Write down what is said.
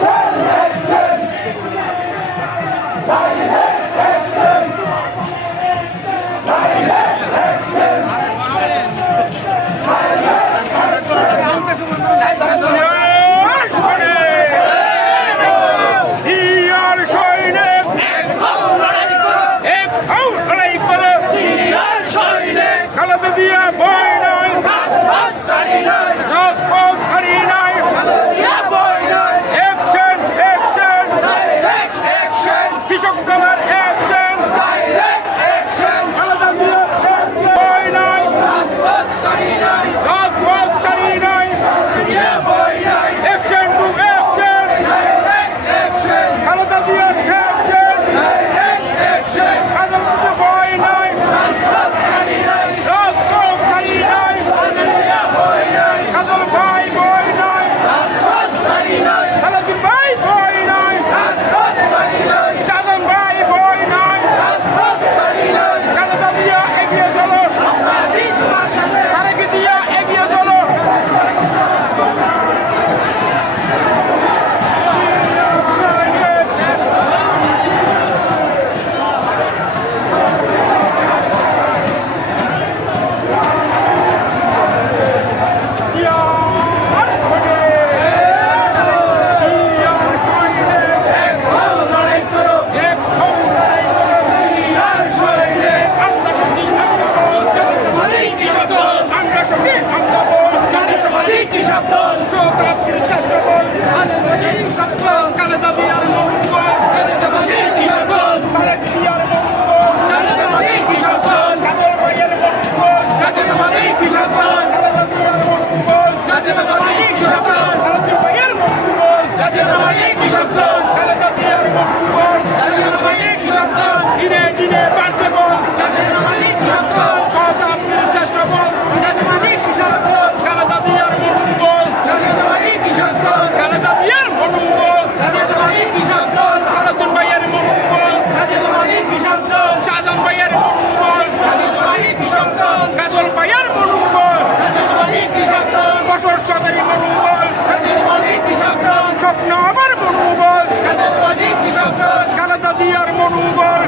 Hey, hey. দিনে দিনে বাড়ছে বল। শতাব্দীর শ্রেষ্ঠ বল। খালেদা জিয়ার মরুম বল। খালেদা জিয়ার মরুম বল। খালেদুন ভাইয়ের মরুম বল। শাহজান ভাইয়ের মরুম বল। কাজল ভাইয়ের মরুম বল। বছর সদারি মরুম বল। স্বপ্ন আবার মরুম বল। খালেদা জিয়ার মরুম বল।